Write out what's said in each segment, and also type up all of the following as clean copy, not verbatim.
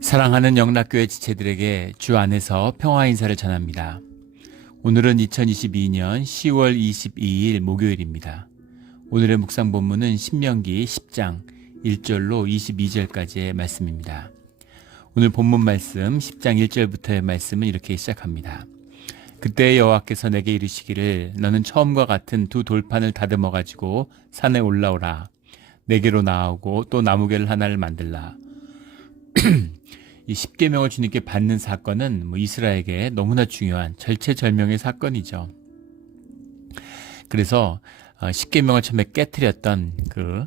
사랑하는 영락교회 지체들에게 주 안에서 평화 인사를 전합니다. 오늘은 2022년 10월 22일 목요일입니다. 오늘의 묵상 본문은 신명기 10장 1절로 22절까지의 말씀입니다. 오늘 본문 말씀 10장 1절부터의 말씀은 이렇게 시작합니다. 그때 여호와께서 내게 이르시기를 너는 처음과 같은 두 돌판을 다듬어 가지고 산에 올라오라. 내게로 나오고 또 나무개를 하나를 만들라. 이 십계명을 주님께 받는 사건은 이스라엘에게 너무나 중요한 절체절명의 사건이죠. 그래서 십계명을 처음에 깨뜨렸던 그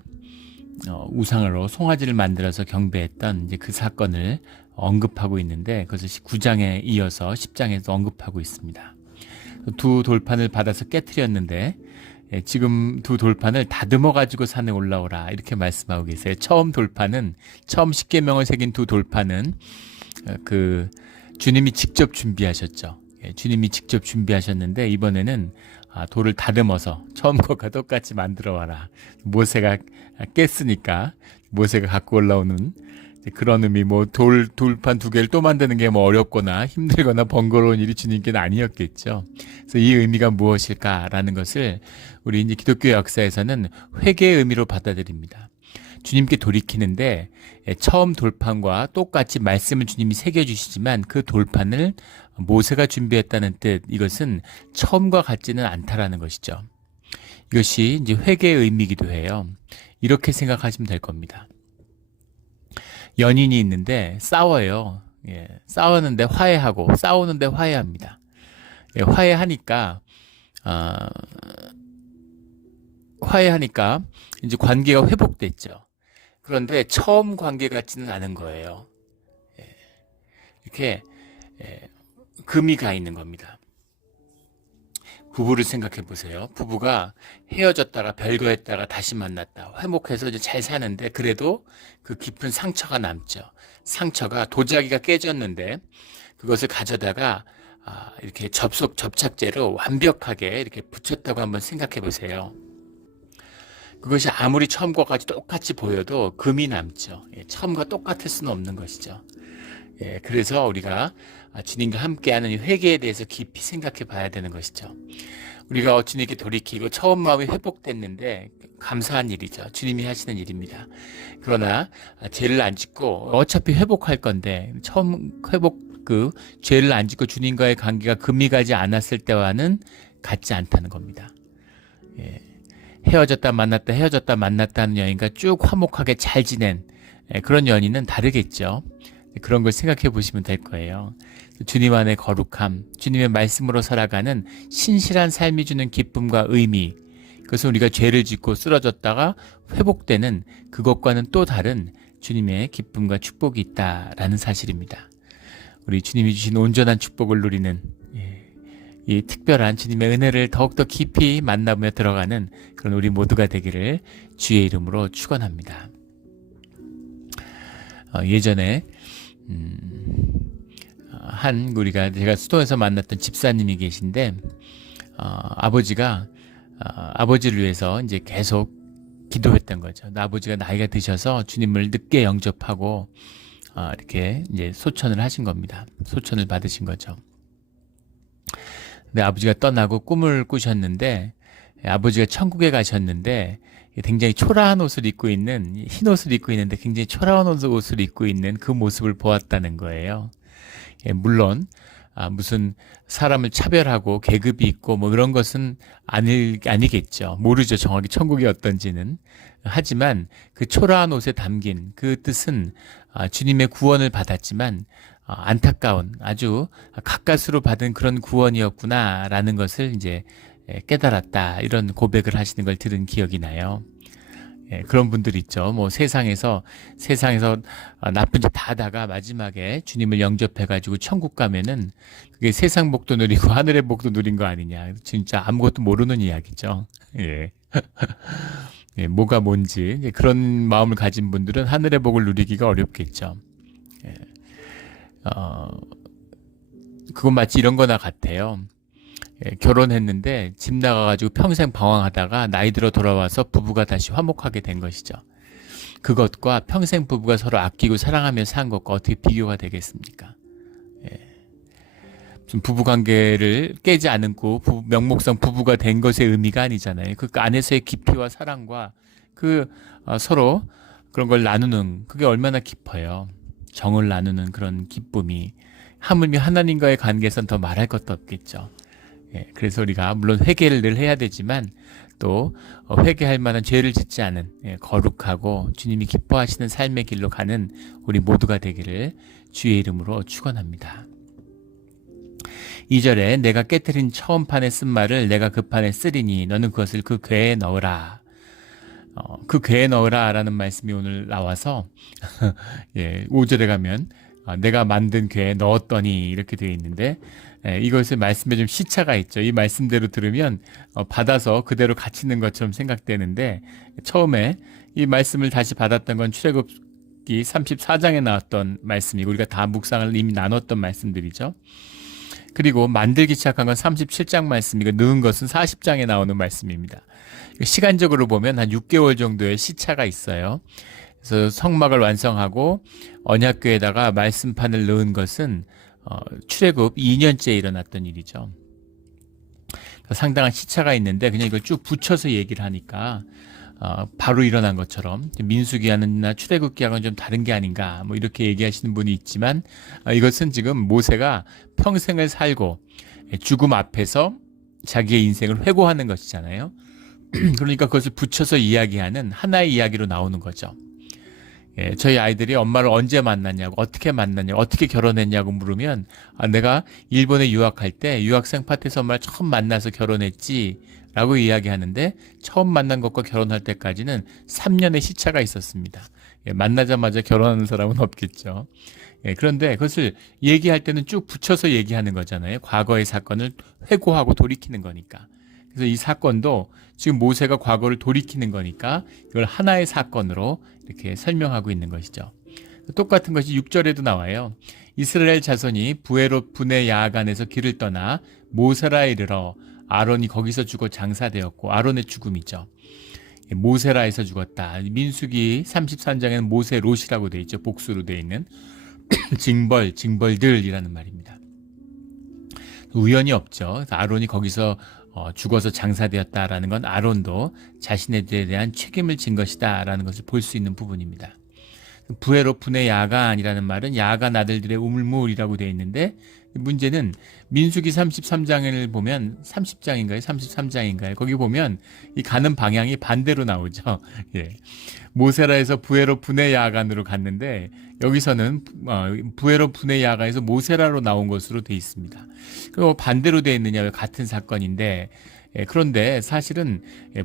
우상으로 송아지를 만들어서 경배했던 이제 그 사건을 언급하고 있는데 그것을 9장에 이어서 10장에서 언급하고 있습니다. 두 돌판을 받아서 깨뜨렸는데 지금 두 돌판을 다듬어 가지고 산에 올라오라 이렇게 말씀하고 계세요. 처음 십계명을 새긴 두 돌판은 그 주님이 직접 준비하셨죠. 주님이 직접 준비하셨는데 이번에는 돌을 다듬어서 처음 것과 똑같이 만들어 와라. 모세가 깼으니까 모세가 갖고 올라오는 그런 의미, 돌판 두 개를 또 만드는 게 어렵거나 힘들거나 번거로운 일이 주님께는 아니었겠죠. 그래서 이 의미가 무엇일까라는 것을 우리 이제 기독교 역사에서는 회개의 의미로 받아들입니다. 주님께 돌이키는데 처음 돌판과 똑같이 말씀을 주님이 새겨주시지만 그 돌판을 모세가 준비했다는 뜻, 이것은 처음과 같지는 않다라는 것이죠. 이것이 이제 회개의 의미이기도 해요. 이렇게 생각하시면 될 겁니다. 연인이 있는데 싸워요. 싸우는데 화해하고 싸우는데 화해합니다. 화해하니까 이제 관계가 회복됐죠. 그런데 처음 관계 같지는 않은 거예요. 이렇게 금이 가 있는 겁니다. 부부를 생각해 보세요. 부부가 헤어졌다가 별거했다가 다시 만났다. 회복해서 이제 잘 사는데 그래도 그 깊은 상처가 남죠. 상처가 도자기가 깨졌는데 그것을 가져다가 이렇게 접착제로 완벽하게 이렇게 붙였다고 한번 생각해 보세요. 그것이 아무리 처음과 같이 똑같이 보여도 금이 남죠. 처음과 똑같을 수는 없는 것이죠. 그래서 우리가 주님과 함께하는 회개에 대해서 깊이 생각해 봐야 되는 것이죠. 우리가 주님께 돌이키고 처음 마음이 회복됐는데 감사한 일이죠. 주님이 하시는 일입니다. 그러나 죄를 안 짓고 어차피 회복할 건데 처음 죄를 안 짓고 주님과의 관계가 금이 가지 않았을 때와는 같지 않다는 겁니다. 헤어졌다 만났다 하는 연인과 쭉 화목하게 잘 지낸 그런 연인은 다르겠죠. 그런 걸 생각해 보시면 될 거예요. 주님 안의 거룩함, 주님의 말씀으로 살아가는 신실한 삶이 주는 기쁨과 의미, 그것은 우리가 죄를 짓고 쓰러졌다가 회복되는 그것과는 또 다른 주님의 기쁨과 축복이 있다라는 사실입니다. 우리 주님이 주신 온전한 축복을 누리는 이 특별한 주님의 은혜를 더욱더 깊이 만나며 들어가는 그런 우리 모두가 되기를 주의 이름으로 축원합니다. 예전에 제가 수도에서 만났던 집사님이 계신데 아버지를 위해서 이제 계속 기도했던 거죠. 아버지가 나이가 드셔서 주님을 늦게 영접하고 이렇게 이제 소천을 하신 겁니다. 소천을 받으신 거죠. 근데 아버지가 떠나고 꿈을 꾸셨는데 아버지가 천국에 가셨는데 굉장히 초라한 옷을 입고 있는 흰 옷을 입고 있는데 굉장히 초라한 옷을 입고 있는 그 모습을 보았다는 거예요. 물론 무슨 사람을 차별하고 계급이 있고 그런 것은 아니겠죠. 모르죠. 정확히 천국이 어떤지는. 하지만 그 초라한 옷에 담긴 그 뜻은 주님의 구원을 받았지만 안타까운 아주 가까스로 받은 그런 구원이었구나라는 것을 이제 깨달았다, 이런 고백을 하시는 걸 들은 기억이 나요. 그런 분들 있죠. 세상에서 나쁜 짓 다 하다가 마지막에 주님을 영접해가지고 천국 가면은 그게 세상 복도 누리고 하늘의 복도 누린 거 아니냐. 진짜 아무것도 모르는 이야기죠. 뭐가 뭔지 그런 마음을 가진 분들은 하늘의 복을 누리기가 어렵겠죠. 그건 마치 이런 거나 같아요. 결혼했는데 집 나가가지고 평생 방황하다가 나이 들어 돌아와서 부부가 다시 화목하게 된 것이죠. 그것과 평생 부부가 서로 아끼고 사랑하며 산 것과 어떻게 비교가 되겠습니까? 예. 좀 부부 관계를 깨지 않고 명목상 부부가 된 것의 의미가 아니잖아요. 그 안에서의 깊이와 사랑과 서로 그런 걸 나누는 그게 얼마나 깊어요. 정을 나누는 그런 기쁨이 하물며 하나님과의 관계에선 더 말할 것도 없겠죠. 예, 그래서 우리가 물론 회개를 늘 해야 되지만 또 회개할 만한 죄를 짓지 않은 거룩하고 주님이 기뻐하시는 삶의 길로 가는 우리 모두가 되기를 주의 이름으로 축원합니다. 2절에 내가 깨트린 처음 판에 쓴 말을 내가 그 판에 쓰리니 너는 그것을 그 궤에 넣으라. 그 궤에 넣으라 라는 말씀이 오늘 나와서 5절에 가면 내가 만든 궤에 넣었더니 이렇게 되어 있는데 이것의 말씀에 좀 시차가 있죠. 이 말씀대로 들으면 받아서 그대로 갇히는 것처럼 생각되는데 처음에 이 말씀을 다시 받았던 건 출애굽기 34장에 나왔던 말씀이고 우리가 다 묵상을 이미 나눴던 말씀들이죠. 그리고 만들기 시작한 건 37장 말씀이고 넣은 것은 40장에 나오는 말씀입니다. 시간적으로 보면 한 6개월 정도의 시차가 있어요. 그래서 성막을 완성하고 언약궤에다가 말씀판을 넣은 것은 출애굽 2년째에 일어났던 일이죠. 상당한 시차가 있는데 그냥 이걸 쭉 붙여서 얘기를 하니까 바로 일어난 것처럼 민수기하고나 출애굽기하고는 좀 다른 게 아닌가 뭐 이렇게 얘기하시는 분이 있지만 이것은 지금 모세가 평생을 살고 죽음 앞에서 자기의 인생을 회고하는 것이잖아요. 그러니까 그것을 붙여서 이야기하는 하나의 이야기로 나오는 거죠. 저희 아이들이 엄마를 언제 만났냐고 어떻게 결혼했냐고 물으면 내가 일본에 유학할 때 유학생 파티에서 엄마를 처음 만나서 결혼했지 라고 이야기하는데 처음 만난 것과 결혼할 때까지는 3년의 시차가 있었습니다. 만나자마자 결혼하는 사람은 없겠죠. 그런데 그것을 얘기할 때는 쭉 붙여서 얘기하는 거잖아요. 과거의 사건을 회고하고 돌이키는 거니까. 그래서 이 사건도 지금 모세가 과거를 돌이키는 거니까 이걸 하나의 사건으로 이렇게 설명하고 있는 것이죠. 똑같은 것이 6절에도 나와요. 이스라엘 자손이 부에롯 분의 야간에서 길을 떠나 모세라에 이르러 아론이 거기서 죽어 장사되었고 아론의 죽음이죠. 모세라에서 죽었다. 민수기 33장에는 모세롯이라고 되어 있죠. 복수로 되어 있는 징벌들이라는 말입니다. 우연이 없죠. 아론이 거기서 죽어서 장사되었다라는 건 아론도 자신에 대한 책임을 진 것이다라는 것을 볼 수 있는 부분입니다. 부에롯 분의 야간이라는 말은 야간 아들들의 우물물이라고 되어 있는데 문제는 민수기 33장을 보면 30장인가요? 33장인가요? 거기 보면 이 가는 방향이 반대로 나오죠. 모세라에서 부에롯 분의 야간으로 갔는데 여기서는 부에롯 분의 야간에서 모세라로 나온 것으로 되어 있습니다. 그리고 반대로 되어 있느냐? 왜 같은 사건인데 그런데 사실은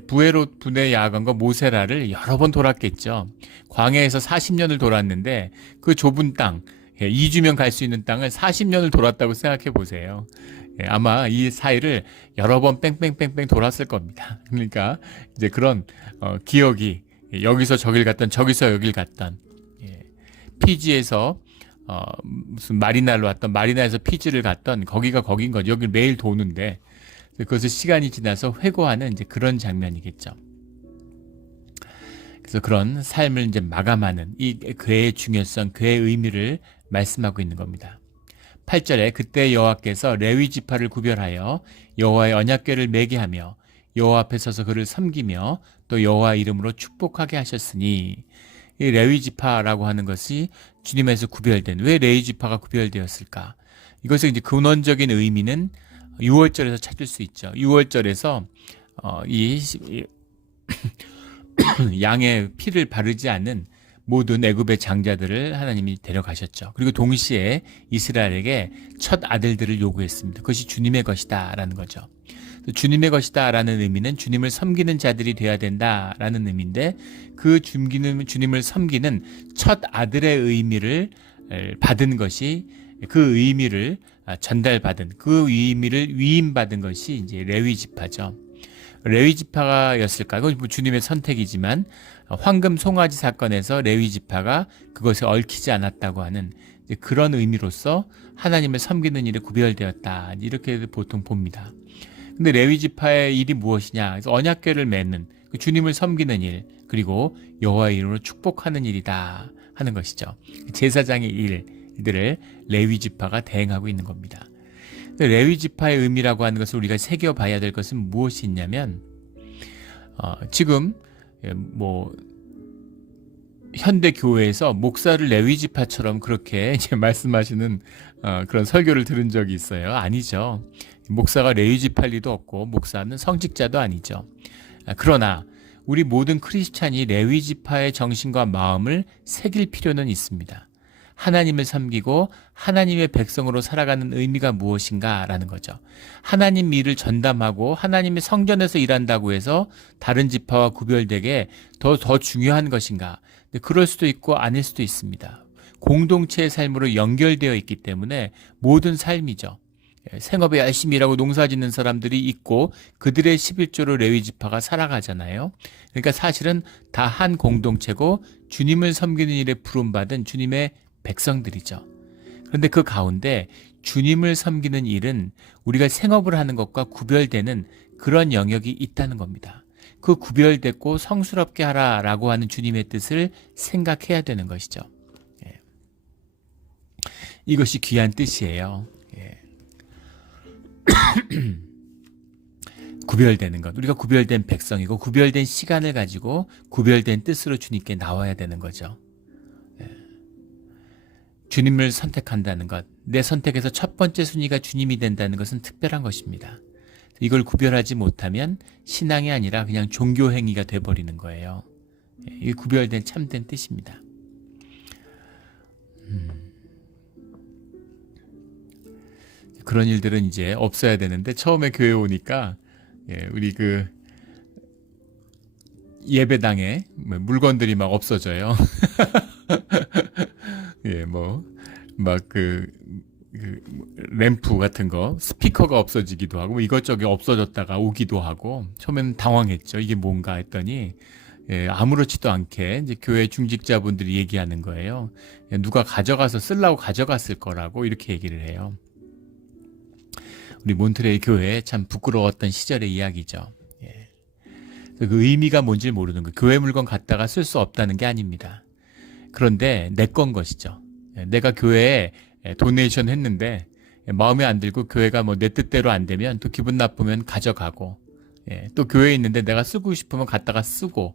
부에롯 분의 야간과 모세라를 여러 번 돌았겠죠. 광야에서 40년을 돌았는데 그 좁은 땅 2주면 갈 수 있는 땅을 40년을 돌았다고 생각해 보세요. 아마 이 사이를 여러 번 뺑뺑뺑뺑 돌았을 겁니다. 그러니까 이제 그런 기억이 여기서 저길 갔던 저기서 여길 갔던 피지에서 무슨 마리나로 왔던 마리나에서 피지를 갔던 거기가 거긴 거죠. 여길 매일 도는데 그것을 시간이 지나서 회고하는 이제 그런 장면이겠죠. 그래서 그런 삶을 이제 마감하는 이 궤의 중요성, 궤의 의미를 말씀하고 있는 겁니다. 8절에 그때 여호와께서 레위 지파를 구별하여 여호와의 언약궤를 매게 하며 여호와 앞에 서서 그를 섬기며 또 여호와 이름으로 축복하게 하셨으니 이 레위 지파라고 하는 것이 주님에서 구별된 왜 레위 지파가 구별되었을까? 이것의 이제 근원적인 의미는 6월절에서 찾을 수 있죠. 6월절에서 이 양의 피를 바르지 않는 모든 애굽의 장자들을 하나님이 데려가셨죠. 그리고 동시에 이스라엘에게 첫 아들들을 요구했습니다. 그것이 주님의 것이다라는 거죠. 주님의 것이다라는 의미는 주님을 섬기는 자들이 돼야 된다라는 의미인데 그 주님을 섬기는 첫 아들의 의미를 받은 것이 그 의미를 전달받은 그 의미를 위임받은 것이 이제 레위 지파죠. 레위 지파가였을까? 그건 주님의 선택이지만 황금 송아지 사건에서 레위 지파가 그것에 얽히지 않았다고 하는 그런 의미로서 하나님을 섬기는 일에 구별되었다. 이렇게 보통 봅니다. 근데 레위 지파의 일이 무엇이냐? 그래서 언약궤를 맺는 주님을 섬기는 일, 그리고 여호와의 이름으로 축복하는 일이다 하는 것이죠. 제사장의 일들을 레위 지파가 대행하고 있는 겁니다. 레위 지파의 의미라고 하는 것을 우리가 새겨봐야 될 것은 무엇이 있냐면, 지금 현대 교회에서 목사를 레위 지파처럼 그렇게 이제 말씀하시는 그런 설교를 들은 적이 있어요. 아니죠. 목사가 레위 지파일 리도 없고 목사는 성직자도 아니죠. 그러나 우리 모든 크리스찬이 레위 지파의 정신과 마음을 새길 필요는 있습니다. 하나님을 섬기고 하나님의 백성으로 살아가는 의미가 무엇인가라는 거죠. 하나님 일을 전담하고 하나님의 성전에서 일한다고 해서 다른 지파와 구별되게 더 중요한 것인가? 그럴 수도 있고 아닐 수도 있습니다. 공동체의 삶으로 연결되어 있기 때문에 모든 삶이죠. 생업에 열심히 일하고 농사 짓는 사람들이 있고 그들의 11조로 레위 지파가 살아가잖아요. 그러니까 사실은 다 한 공동체고 주님을 섬기는 일에 부름받은 주님의 백성들이죠. 그런데 그 가운데 주님을 섬기는 일은 우리가 생업을 하는 것과 구별되는 그런 영역이 있다는 겁니다. 그 구별됐고 성스럽게 하라라고 하는 주님의 뜻을 생각해야 되는 것이죠. 이것이 귀한 뜻이에요. 구별되는 것, 우리가 구별된 백성이고 구별된 시간을 가지고 구별된 뜻으로 주님께 나와야 되는 거죠. 주님을 선택한다는 것, 내 선택에서 첫 번째 순위가 주님이 된다는 것은 특별한 것입니다. 이걸 구별하지 못하면 신앙이 아니라 그냥 종교 행위가 돼버리는 거예요. 이 구별된 참된 뜻입니다. 그런 일들은 이제 없어야 되는데 처음에 교회 오니까 우리 그 예배당에 물건들이 막 없어져요. 램프 같은 거, 스피커가 없어지기도 하고 이것저것 없어졌다가 오기도 하고 처음에는 당황했죠. 이게 뭔가 했더니 아무렇지도 않게 이제 교회 중직자분들이 얘기하는 거예요. 누가 가져가서 쓰려고 가져갔을 거라고 이렇게 얘기를 해요. 우리 몬트레이 교회에 참 부끄러웠던 시절의 이야기죠. 그 의미가 뭔지 모르는 거예요. 교회 물건 갖다가 쓸 수 없다는 게 아닙니다. 그런데 내 건 것이죠. 내가 교회에 도네이션 했는데 마음에 안 들고 교회가 내 뜻대로 안 되면 또 기분 나쁘면 가져가고, 또 교회에 있는데 내가 쓰고 싶으면 갖다가 쓰고.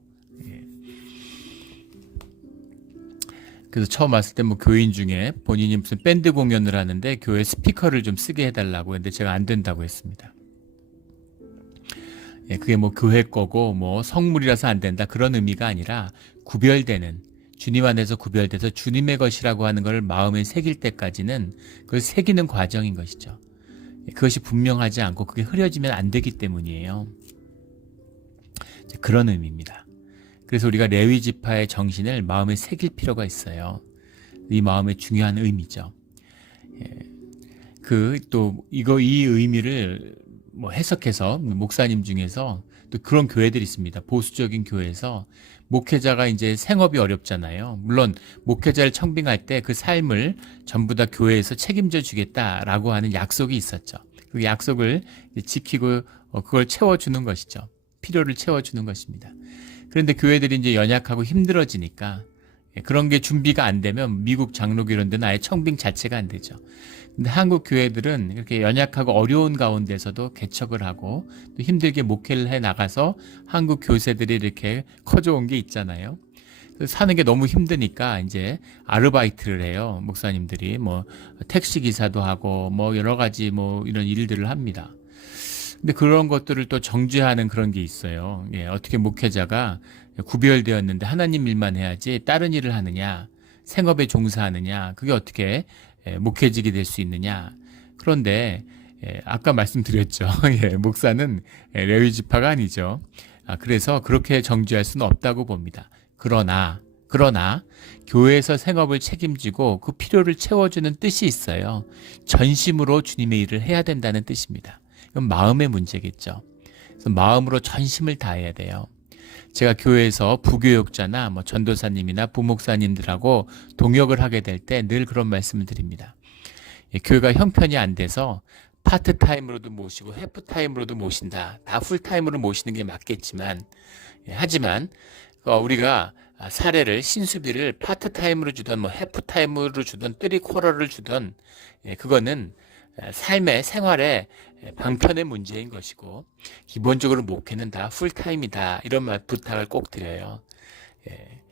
그래서 처음 왔을 때 교회인 중에 본인이 무슨 밴드 공연을 하는데 교회 스피커를 좀 쓰게 해달라고 했는데 제가 안 된다고 했습니다. 그게 교회 거고 성물이라서 안 된다 그런 의미가 아니라 구별되는, 주님 안에서 구별돼서 주님의 것이라고 하는 걸 마음에 새길 때까지는 그걸 새기는 과정인 것이죠. 그것이 분명하지 않고 그게 흐려지면 안 되기 때문이에요. 그런 의미입니다. 그래서 우리가 레위 지파의 정신을 마음에 새길 필요가 있어요. 이 마음의 중요한 의미죠. 이 의미를 해석해서 목사님 중에서 또 그런 교회들이 있습니다. 보수적인 교회에서 목회자가 이제 생업이 어렵잖아요. 물론 목회자를 청빙할 때 그 삶을 전부 다 교회에서 책임져 주겠다라고 하는 약속이 있었죠. 그 약속을 지키고 그걸 채워주는 것이죠. 필요를 채워주는 것입니다. 그런데 교회들이 이제 연약하고 힘들어지니까 그런 게 준비가 안 되면 미국 장로교 이런 데는 아예 청빙 자체가 안 되죠. 근데 한국 교회들은 이렇게 연약하고 어려운 가운데서도 개척을 하고 또 힘들게 목회를 해 나가서 한국 교세들이 이렇게 커져온 게 있잖아요. 사는 게 너무 힘드니까 이제 아르바이트를 해요. 목사님들이 택시 기사도 하고 여러 가지 이런 일들을 합니다. 근데 그런 것들을 또 정죄하는 그런 게 있어요. 어떻게 목회자가 구별되었는데 하나님 일만 해야지 다른 일을 하느냐, 생업에 종사하느냐, 그게 어떻게 목회직이 될 수 있느냐. 그런데 아까 말씀드렸죠. 목사는 레위 지파가 아니죠. 그래서 그렇게 정죄할 수는 없다고 봅니다. 그러나 교회에서 생업을 책임지고 그 필요를 채워주는 뜻이 있어요. 전심으로 주님의 일을 해야 된다는 뜻입니다. 이건 마음의 문제겠죠. 그래서 마음으로 전심을 다해야 돼요. 제가 교회에서 부교육자나 전도사님이나 부목사님들하고 동역을 하게 될 때 늘 그런 말씀을 드립니다. 교회가 형편이 안 돼서 파트타임으로도 모시고 해프타임으로도 모신다. 다 풀타임으로 모시는 게 맞겠지만, 하지만 우리가 사례를 신수비를 파트타임으로 주던 뭐 해프타임으로 주던 쓰리쿼터를 주던 그거는 삶의 생활의 방편의 문제인 것이고, 기본적으로 목회는 다 풀타임이다. 이런 부탁을 꼭 드려요.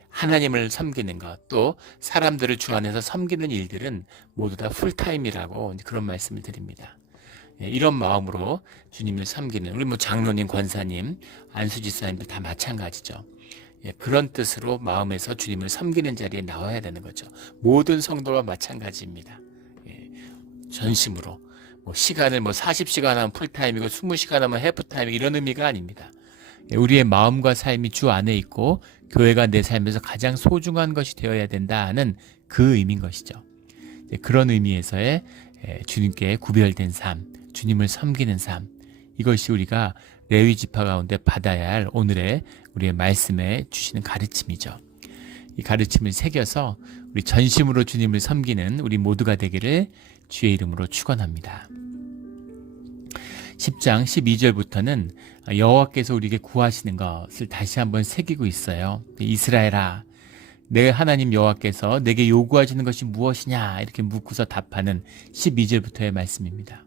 하나님을 섬기는 것, 또 사람들을 주 안에서 섬기는 일들은 모두 다 풀타임이라고 그런 말씀을 드립니다. 이런 마음으로 주님을 섬기는, 우리 뭐 장로님, 권사님, 안수지사님들 다 마찬가지죠. 그런 뜻으로 마음에서 주님을 섬기는 자리에 나와야 되는 거죠. 모든 성도가 마찬가지입니다. 전심으로. 뭐 시간을 40시간 하면 풀타임이고 20시간 하면 해프타임, 이런 의미가 아닙니다. 우리의 마음과 삶이 주 안에 있고 교회가 내 삶에서 가장 소중한 것이 되어야 된다는 그 의미인 것이죠. 그런 의미에서의 주님께 구별된 삶, 주님을 섬기는 삶, 이것이 우리가 레위 지파 가운데 받아야 할 오늘의 우리의 말씀에 주시는 가르침이죠. 이 가르침을 새겨서 우리 전심으로 주님을 섬기는 우리 모두가 되기를 주의 이름으로 축원합니다. 10장 12절부터는 여호와께서 우리에게 구하시는 것을 다시 한번 새기고 있어요. 이스라엘아, 내 하나님 여호와께서 내게 요구하시는 것이 무엇이냐, 이렇게 묻고서 답하는 12절부터의 말씀입니다.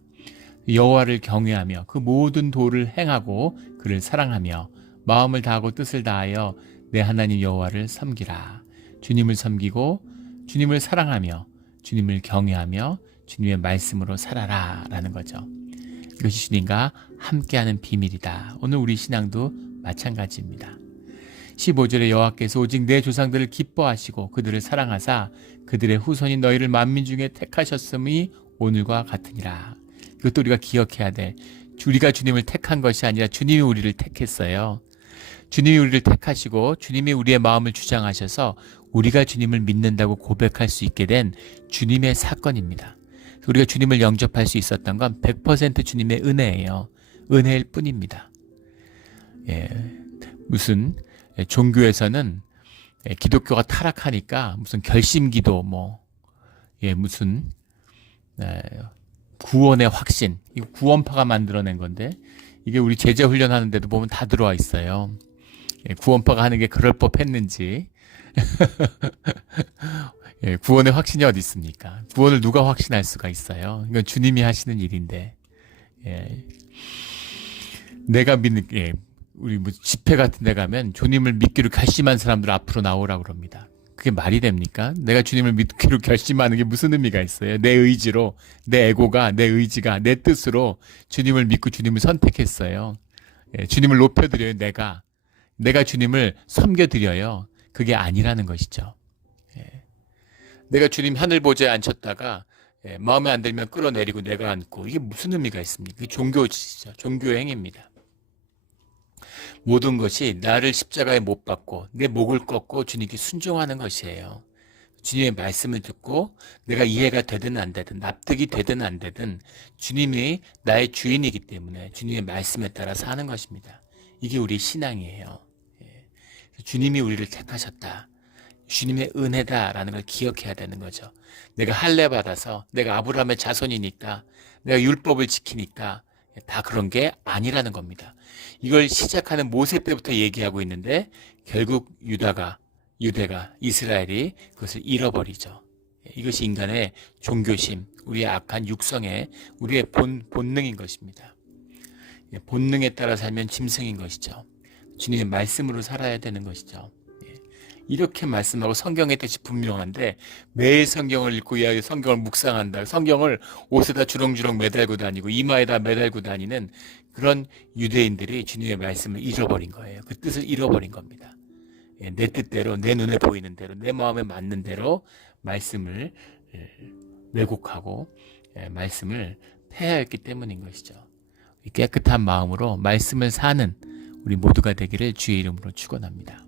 여호와를 경외하며 그 모든 도를 행하고 그를 사랑하며 마음을 다하고 뜻을 다하여 내 하나님 여호와를 섬기라. 주님을 섬기고 주님을 사랑하며 주님을 경외하며 주님의 말씀으로 살아라 라는 거죠. 이것이 주님과 함께하는 비밀이다. 오늘 우리 신앙도 마찬가지입니다. 15절에 여호와께서 오직 내 조상들을 기뻐하시고 그들을 사랑하사 그들의 후손이 너희를 만민 중에 택하셨음이 오늘과 같으니라. 이것도 우리가 기억해야 돼. 우리가 주님을 택한 것이 아니라 주님이 우리를 택했어요. 주님이 우리를 택하시고 주님이 우리의 마음을 주장하셔서 우리가 주님을 믿는다고 고백할 수 있게 된 주님의 사건입니다. 우리가 주님을 영접할 수 있었던 건 100% 주님의 은혜예요. 은혜일 뿐입니다. 무슨 종교에서는 기독교가 타락하니까 무슨 결심기도 무슨 구원의 확신, 이거 구원파가 만들어낸 건데 이게 우리 제자 훈련하는 데도 보면 다 들어와 있어요. 구원파가 하는 게 그럴 법했는지 구원의 확신이 어디 있습니까? 구원을 누가 확신할 수가 있어요? 이건 주님이 하시는 일인데, 내가 믿는, 우리 집회 같은 데 가면 주님을 믿기로 결심한 사람들 앞으로 나오라고 그럽니다. 그게 말이 됩니까? 내가 주님을 믿기로 결심하는 게 무슨 의미가 있어요? 내 의지로, 내 에고가, 내 의지가, 내 뜻으로 주님을 믿고 주님을 선택했어요. 주님을 높여드려요, 내가 주님을 섬겨드려요. 그게 아니라는 것이죠. 내가 주님 하늘 보좌에 앉혔다가 마음에 안 들면 끌어내리고 내가 앉고, 이게 무슨 의미가 있습니까? 이게 종교죠. 종교의 행위입니다. 모든 것이 나를 십자가에 못 박고 내 목을 꺾고 주님께 순종하는 것이에요. 주님의 말씀을 듣고 내가 이해가 되든 안 되든 납득이 되든 안 되든 주님이 나의 주인이기 때문에 주님의 말씀에 따라 사는 것입니다. 이게 우리 신앙이에요. 주님이 우리를 택하셨다. 주님의 은혜다라는 걸 기억해야 되는 거죠. 내가 할례 받아서 내가 아브라함의 자손이니까 내가 율법을 지키니까 다 그런 게 아니라는 겁니다. 이걸 시작하는 모세 때부터 얘기하고 있는데 결국 유대가 이스라엘이 그것을 잃어버리죠. 이것이 인간의 종교심, 우리의 악한 육성의 우리의 본능인 것입니다. 본능에 따라 살면 짐승인 것이죠. 주님의 말씀으로 살아야 되는 것이죠. 이렇게 말씀하고 성경의 뜻이 분명한데 매일 성경을 읽고 성경을 묵상한다. 성경을 옷에다 주렁주렁 매달고 다니고 이마에다 매달고 다니는 그런 유대인들이 주님의 말씀을 잃어버린 거예요. 그 뜻을 잃어버린 겁니다. 내 뜻대로, 내 눈에 보이는 대로, 내 마음에 맞는 대로 말씀을 왜곡하고 말씀을 폐하였기 때문인 것이죠. 깨끗한 마음으로 말씀을 사는 우리 모두가 되기를 주의 이름으로 축원합니다.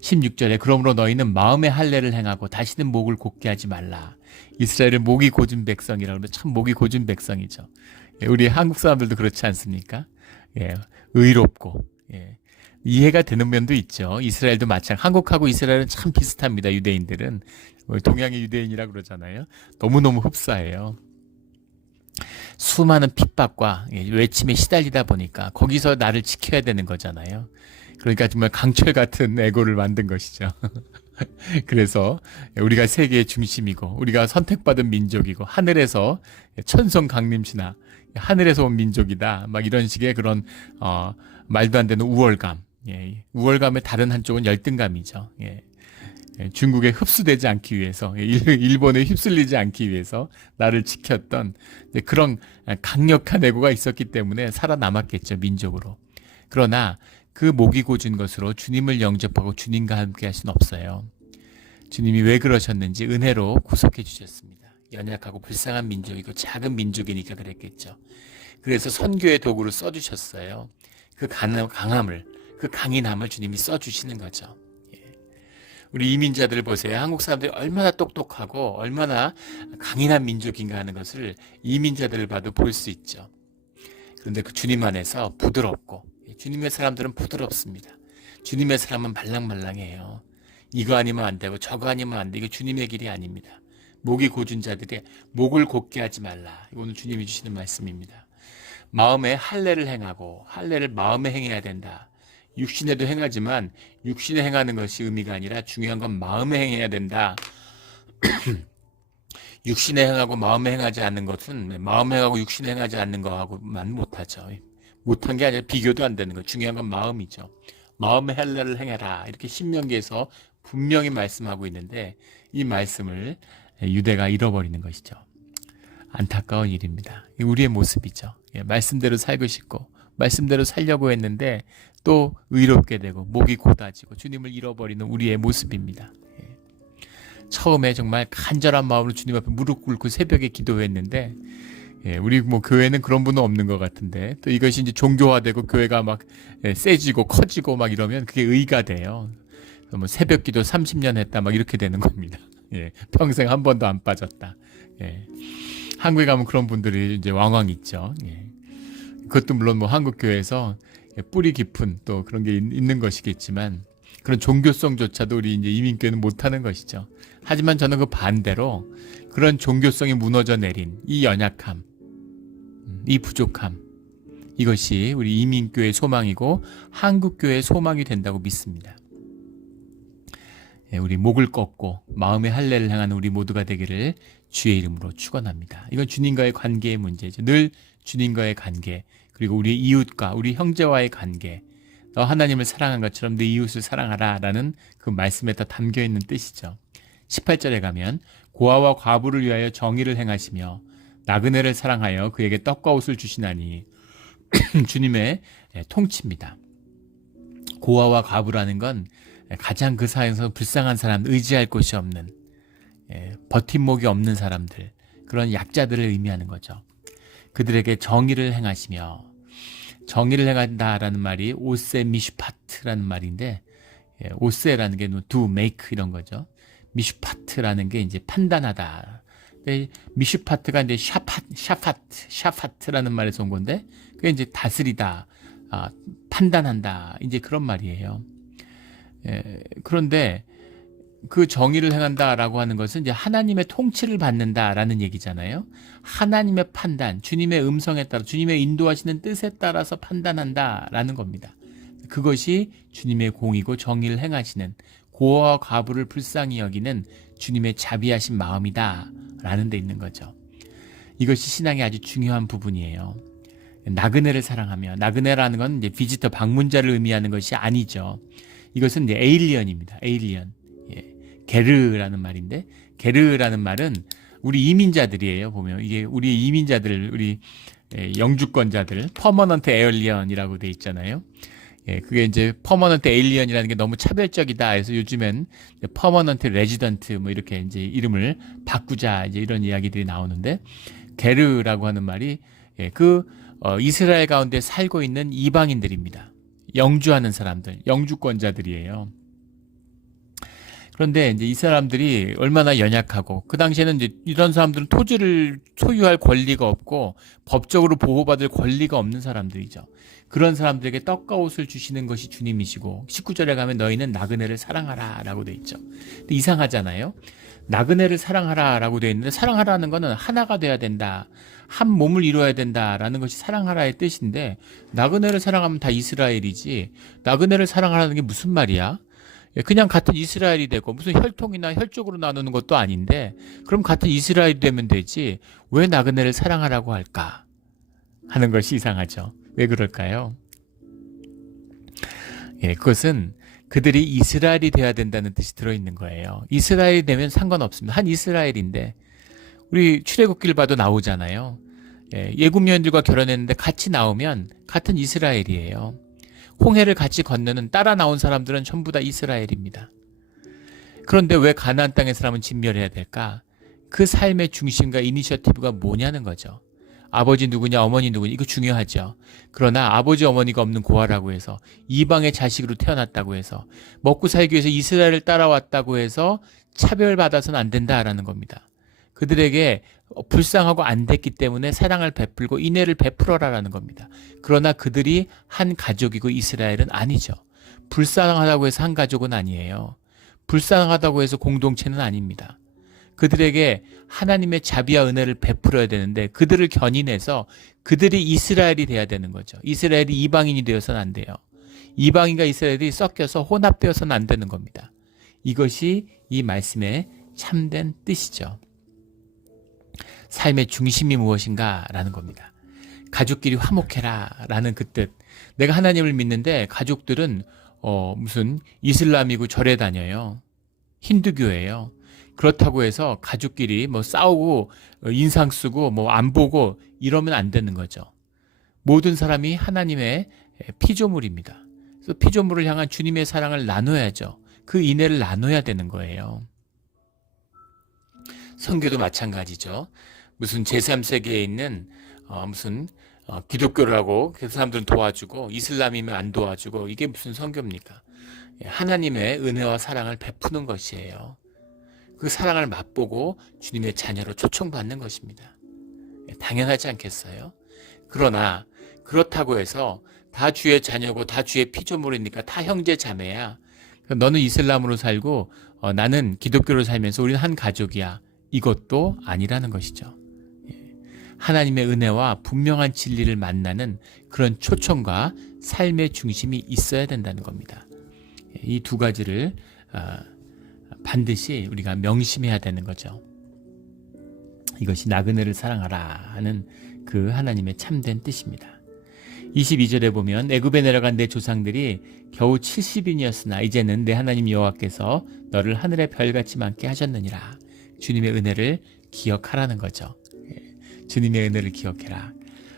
16절에 그러므로 너희는 마음의 할례를 행하고 다시는 목을 곧게 하지 말라. 이스라엘은 목이 고준 백성이라고 하면 참 목이 고준 백성이죠. 우리 한국 사람들도 그렇지 않습니까? 의롭고 이해가 되는 면도 있죠. 이스라엘도 마찬가지. 한국하고 이스라엘은 참 비슷합니다. 유대인들은 동양의 유대인이라 그러잖아요. 너무너무 흡사해요. 수많은 핍박과 외침에 시달리다 보니까 거기서 나를 지켜야 되는 거잖아요. 그러니까 정말 강철 같은 에고를 만든 것이죠. 그래서 우리가 세계의 중심이고 우리가 선택받은 민족이고 하늘에서 천성 강림신하 하늘에서 온 민족이다. 막 이런 식의 그런 말도 안 되는 우월감. 우월감의 다른 한쪽은 열등감이죠. 중국에 흡수되지 않기 위해서 일본에 휩쓸리지 않기 위해서 나를 지켰던 그런 강력한 애고가 있었기 때문에 살아남았겠죠. 민족으로. 그러나 그 목이 고준 것으로 주님을 영접하고 주님과 함께 할 수는 없어요. 주님이 왜 그러셨는지 은혜로 구속해 주셨습니다. 연약하고 불쌍한 민족이고 작은 민족이니까 그랬겠죠. 그래서 선교의 도구로 써주셨어요. 그 강함을, 그 강인함을 주님이 써주시는 거죠. 우리 이민자들 보세요. 한국 사람들이 얼마나 똑똑하고 얼마나 강인한 민족인가 하는 것을 이민자들을 봐도 볼 수 있죠. 그런데 그 주님 안에서 부드럽고 주님의 사람들은 부드럽습니다. 주님의 사람은 말랑말랑해요. 이거 아니면 안 되고 저거 아니면 안 돼. 이거 주님의 길이 아닙니다. 목이 고준 자들이 목을 곧게 하지 말라. 이거는 주님이 주시는 말씀입니다. 마음에 할례를 행하고 할례를 마음에 행해야 된다. 육신에도 행하지만 육신에 행하는 것이 의미가 아니라 중요한 건 마음에 행해야 된다. 육신에 행하고 마음에 행하지 않는 것은 마음에 행하고 육신에 행하지 않는 거하고만 못하죠. 못한 게 아니라 비교도 안 되는 거. 중요한 건 마음이죠. 마음의 할례를 행해라. 이렇게 신명기에서 분명히 말씀하고 있는데 이 말씀을 유대가 잃어버리는 것이죠. 안타까운 일입니다. 우리의 모습이죠. 말씀대로 살고 싶고 말씀대로 살려고 했는데 또 의롭게 되고 목이 곧아지고 주님을 잃어버리는 우리의 모습입니다. 처음에 정말 간절한 마음으로 주님 앞에 무릎 꿇고 새벽에 기도했는데 우리 교회는 그런 분은 없는 것 같은데 또 이것이 이제 종교화되고 교회가 막 세지고 커지고 막 이러면 그게 의가 돼요. 새벽 기도 30년 했다 막 이렇게 되는 겁니다. 평생 한 번도 안 빠졌다. 한국에 가면 그런 분들이 이제 왕왕 있죠. 그것도 물론 한국 교회에서 뿌리 깊은 또 그런 게 있는 것이겠지만 그런 종교성조차도 우리 이제 이민교회는 못하는 것이죠. 하지만 저는 그 반대로 그런 종교성이 무너져 내린 이 연약함, 이 부족함, 이것이 우리 이민교회의 소망이고 한국교회의 소망이 된다고 믿습니다. 우리 목을 꺾고 마음의 할례를 행하는 우리 모두가 되기를 주의 이름으로 축원합니다. 이건 주님과의 관계의 문제죠. 늘 주님과의 관계, 그리고 우리 이웃과 우리 형제와의 관계, 너 하나님을 사랑한 것처럼 네 이웃을 사랑하라 라는 그 말씀에 다 담겨있는 뜻이죠. 18절에 가면 고아와 과부를 위하여 정의를 행하시며 나그네를 사랑하여 그에게 떡과 옷을 주시나니 주님의 통치입니다. 고아와 과부라는 건 가장 그 사회에서 불쌍한 사람, 의지할 곳이 없는 버팀목이 없는 사람들, 그런 약자들을 의미하는 거죠. 그들에게 정의를 행하시며, 정의를 행한다라는 말이 오세 미슈파트라는 말인데, 오세라는 게 do, make 이런 거죠. 미슈파트라는 게 이제 판단하다. 미슈파트가 이제 샤파트라는 말에서 온 건데, 그게 이제 다스리다, 판단한다, 이제 그런 말이에요. 그런데 그 정의를 행한다라고 하는 것은 이제 하나님의 통치를 받는다라는 얘기잖아요. 하나님의 판단, 주님의 음성에 따라 주님의 인도하시는 뜻에 따라서 판단한다라는 겁니다. 그것이 주님의 공이고 정의를 행하시는 고아와 과부를 불쌍히 여기는 주님의 자비하신 마음이다라는 데 있는 거죠. 이것이 신앙의 아주 중요한 부분이에요. 나그네를 사랑하며, 나그네라는 건 이제 비지터 방문자를 의미하는 것이 아니죠. 이것은 이제 에일리언입니다. 에일리언. 게르라는 말인데, 게르라는 말은 우리 이민자들이에요. 보면 이게 우리 이민자들, 우리 영주권자들, 퍼머넌트 에일리언이라고 돼 있잖아요. 그게 이제 퍼머넌트 에일리언이라는 게 너무 차별적이다 해서 요즘엔 퍼머넌트 레지던트 뭐 이렇게 이제 이름을 바꾸자 이제 이런 이야기들이 나오는데, 게르라고 하는 말이 이스라엘 가운데 살고 있는 이방인들입니다. 영주하는 사람들, 영주권자들이에요. 그런데 이제 이 사람들이 얼마나 연약하고, 그 당시에는 이제 이런 사람들은 토지를 소유할 권리가 없고 법적으로 보호받을 권리가 없는 사람들이죠. 그런 사람들에게 떡과 옷을 주시는 것이 주님이시고, 19절에 가면 너희는 나그네를 사랑하라 라고 돼 있죠. 근데 이상하잖아요. 나그네를 사랑하라라고 되어 있는데 사랑하라는 거는 하나가 돼야 된다. 한 몸을 이루어야 된다라는 것이 사랑하라의 뜻인데 나그네를 사랑하면 다 이스라엘이지 나그네를 사랑하라는 게 무슨 말이야? 그냥 같은 이스라엘이 되고 무슨 혈통이나 혈족으로 나누는 것도 아닌데 그럼 같은 이스라엘이 되면 되지 왜 나그네를 사랑하라고 할까 하는 것이 이상하죠. 왜 그럴까요? 그것은 그들이 이스라엘이 되어야 된다는 뜻이 들어있는 거예요. 이스라엘이 되면 상관없습니다. 한 이스라엘인데 우리 출애굽기를 봐도 나오잖아요. 예굽 여인들과 결혼했는데 같이 나오면 같은 이스라엘이에요. 홍해를 같이 건너는 따라 나온 사람들은 전부 다 이스라엘입니다. 그런데 왜 가나안 땅의 사람은 진멸해야 될까? 그 삶의 중심과 이니셔티브가 뭐냐는 거죠. 아버지 누구냐 어머니 누구냐 이거 중요하죠. 그러나 아버지 어머니가 없는 고아라고 해서 이방의 자식으로 태어났다고 해서 먹고 살기 위해서 이스라엘을 따라왔다고 해서 차별받아서는 안 된다라는 겁니다. 그들에게 불쌍하고 안 됐기 때문에 사랑을 베풀고 인애를 베풀어라라는 겁니다. 그러나 그들이 한 가족이고 이스라엘은 아니죠. 불쌍하다고 해서 한 가족은 아니에요. 불쌍하다고 해서 공동체는 아닙니다. 그들에게 하나님의 자비와 은혜를 베풀어야 되는데 그들을 견인해서 그들이 이스라엘이 돼야 되는 거죠. 이스라엘이 이방인이 되어서는 안 돼요. 이방인과 이스라엘이 섞여서 혼합되어서는 안 되는 겁니다. 이것이 이 말씀의 참된 뜻이죠. 삶의 중심이 무엇인가 라는 겁니다. 가족끼리 화목해라 라는 그 뜻. 내가 하나님을 믿는데 가족들은 무슨 이슬람이고 절에 다녀요. 힌두교예요. 그렇다고 해서 가족끼리 뭐 싸우고 인상 쓰고 뭐 안 보고 이러면 안 되는 거죠. 모든 사람이 하나님의 피조물입니다. 그래서 피조물을 향한 주님의 사랑을 나눠야죠. 그 인애를 나눠야 되는 거예요. 선교도 마찬가지죠. 무슨 제3세계에 있는 무슨 기독교라고 그 사람들은 도와주고 이슬람이면 안 도와주고 이게 무슨 선교입니까? 하나님의 은혜와 사랑을 베푸는 것이에요. 그 사랑을 맛보고 주님의 자녀로 초청받는 것입니다. 당연하지 않겠어요? 그러나 그렇다고 해서 다 주의 자녀고 다 주의 피조물이니까 다 형제 자매야. 너는 이슬람으로 살고 나는 기독교로 살면서 우리는 한 가족이야. 이것도 아니라는 것이죠. 하나님의 은혜와 분명한 진리를 만나는 그런 초청과 삶의 중심이 있어야 된다는 겁니다. 이 두 가지를 반드시 우리가 명심해야 되는 거죠. 이것이 나그네를 사랑하라 하는 그 하나님의 참된 뜻입니다. 22절에 보면 애굽에 내려간 내 조상들이 겨우 70인이었으나 이제는 내 하나님 여호와께서 너를 하늘의 별같이 많게 하셨느니라. 주님의 은혜를 기억하라는 거죠. 주님의 은혜를 기억해라.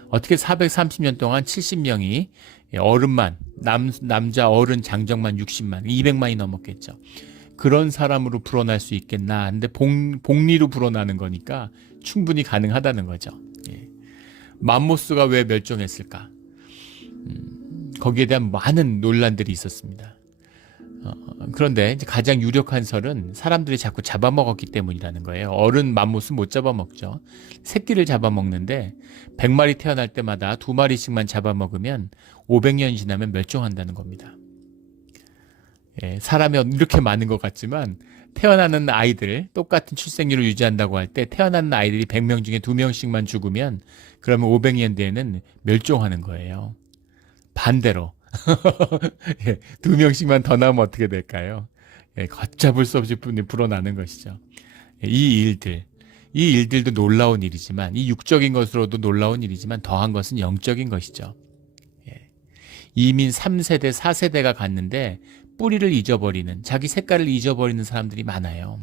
어떻게 430년 동안 70명이 어른만 남자 어른 장정만 60만 200만이 넘었겠죠. 그런 사람으로 불어날 수 있겠나. 근데 복리로 불어나는 거니까 충분히 가능하다는 거죠. 맘모스가 왜 멸종했을까? 거기에 대한 많은 논란들이 있었습니다. 그런데 이제 가장 유력한 설은 사람들이 자꾸 잡아먹었기 때문이라는 거예요. 어른 맘모스는 못 잡아먹죠. 새끼를 잡아먹는데 100마리 태어날 때마다 2마리씩만 잡아먹으면 500년이 지나면 멸종한다는 겁니다. 사람이 이렇게 많은 것 같지만 태어나는 아이들 똑같은 출생률을 유지한다고 할 때 태어나는 아이들이 100명 중에 2명씩만 죽으면 그러면 500년 뒤에는 멸종하는 거예요. 반대로 2명씩만 더 나오면 어떻게 될까요? 걷잡을 수 없이 불어나는 것이죠. 이 일들도 놀라운 일이지만 이 육적인 것으로도 놀라운 일이지만 더한 것은 영적인 것이죠. 이민 3세대, 4세대가 갔는데 뿌리를 잊어버리는, 자기 색깔을 잊어버리는 사람들이 많아요.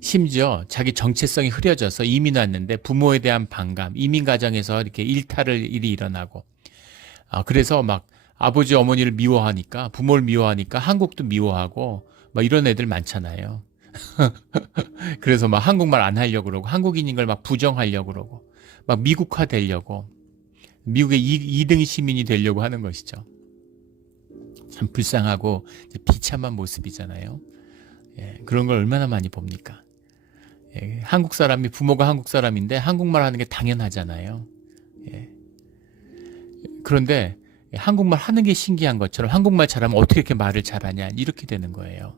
심지어 자기 정체성이 흐려져서 이민 왔는데 부모에 대한 반감, 이민 가정에서 이렇게 일이 일어나고, 그래서 막 아버지 어머니를 미워하니까, 부모를 미워하니까 한국도 미워하고 막 이런 애들 많잖아요. 그래서 막 한국말 안 하려고 그러고 한국인인 걸 막 부정하려고 그러고 막 미국화 되려고, 미국의 2등 시민이 되려고 하는 것이죠. 참 불쌍하고 비참한 모습이잖아요. 그런 걸 얼마나 많이 봅니까? 한국 사람이, 부모가 한국 사람인데 한국말 하는 게 당연하잖아요. 그런데 한국말 하는 게 신기한 것처럼 한국말 잘하면 어떻게 이렇게 말을 잘하냐 이렇게 되는 거예요.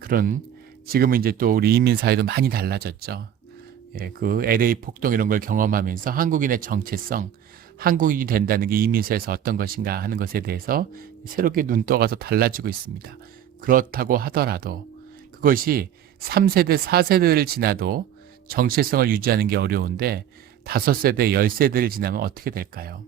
그런 지금은 이제 또 우리 이민 사회도 많이 달라졌죠. 그 LA 폭동 이런 걸 경험하면서 한국인의 정체성, 한국인이 된다는 게 이민사에서 어떤 것인가 하는 것에 대해서 새롭게 눈 떠가서 달라지고 있습니다. 그렇다고 하더라도 그것이 3세대, 4세대를 지나도 정체성을 유지하는 게 어려운데 5세대, 10세대를 지나면 어떻게 될까요?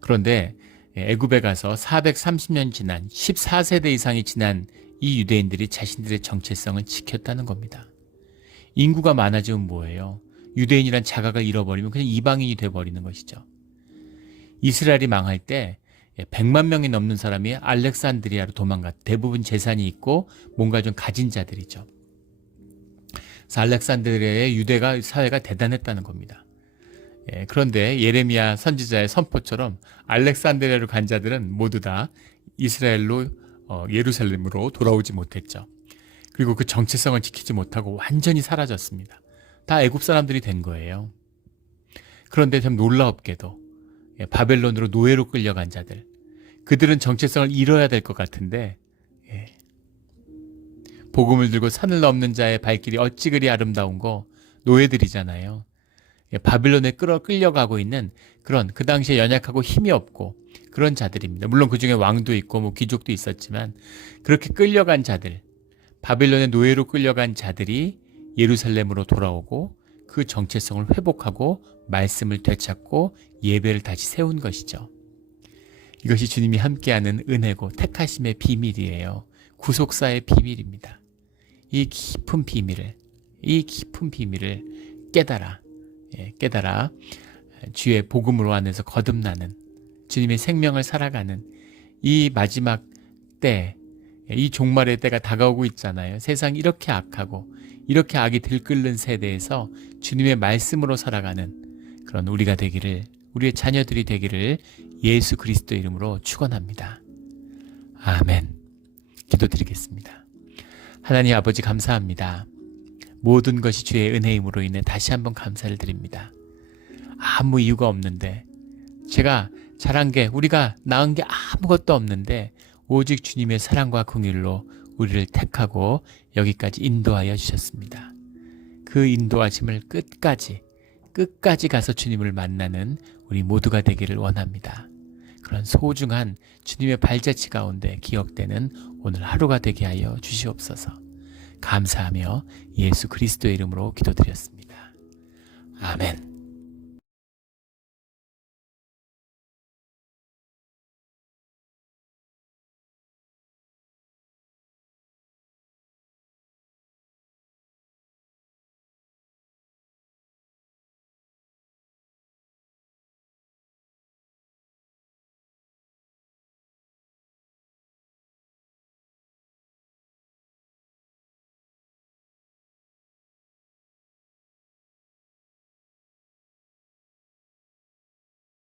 그런데 애굽에 가서 430년 지난 14세대 이상이 지난 이 유대인들이 자신들의 정체성을 지켰다는 겁니다. 인구가 많아지면 뭐예요? 유대인이란 자각을 잃어버리면 그냥 이방인이 돼버리는 것이죠. 이스라엘이 망할 때 100만 명이 넘는 사람이 알렉산드리아로 도망갔. 대부분 재산이 있고 뭔가 좀 가진 자들이죠. 그래서 알렉산드리아의 유대가 사회가 대단했다는 겁니다. 그런데 예레미야 선지자의 선포처럼 알렉산드리아로 간 자들은 모두 다 이스라엘로 예루살렘으로 돌아오지 못했죠. 그리고 그 정체성을 지키지 못하고 완전히 사라졌습니다. 다 애굽 사람들이 된 거예요. 그런데 참 놀랍게도 바벨론으로 노예로 끌려간 자들, 그들은 정체성을 잃어야 될 것 같은데 복음을 들고 산을 넘는 자의 발길이 어찌 그리 아름다운고 노예들이잖아요. 바빌론에 끌려가고 있는 그런 그 당시에 연약하고 힘이 없고 그런 자들입니다. 물론 그 중에 왕도 있고 뭐 귀족도 있었지만 그렇게 끌려간 자들, 바빌론의 노예로 끌려간 자들이 예루살렘으로 돌아오고 그 정체성을 회복하고 말씀을 되찾고 예배를 다시 세운 것이죠. 이것이 주님이 함께하는 은혜고 택하심의 비밀이에요. 구속사의 비밀입니다. 이 깊은 비밀을 깨달아 주의 복음으로 안에서 거듭나는 주님의 생명을 살아가는 이 마지막 때, 이 종말의 때가 다가오고 있잖아요. 세상이 이렇게 악하고 이렇게 악이 들끓는 세대에서 주님의 말씀으로 살아가는 그런 우리가 되기를, 우리의 자녀들이 되기를 예수 그리스도 이름으로 축원합니다. 아멘. 기도드리겠습니다. 하나님 아버지 감사합니다. 모든 것이 주의 은혜임으로 인해 다시 한번 감사를 드립니다. 아무 이유가 없는데, 제가 잘한 게, 우리가 낳은 게 아무것도 없는데 오직 주님의 사랑과 긍휼로 우리를 택하고 여기까지 인도하여 주셨습니다. 그 인도하심을 끝까지 가서 주님을 만나는 우리 모두가 되기를 원합니다. 그런 소중한 주님의 발자취 가운데 기억되는 오늘 하루가 되게 하여 주시옵소서. 감사하며 예수 그리스도의 이름으로 기도드렸습니다. 아멘.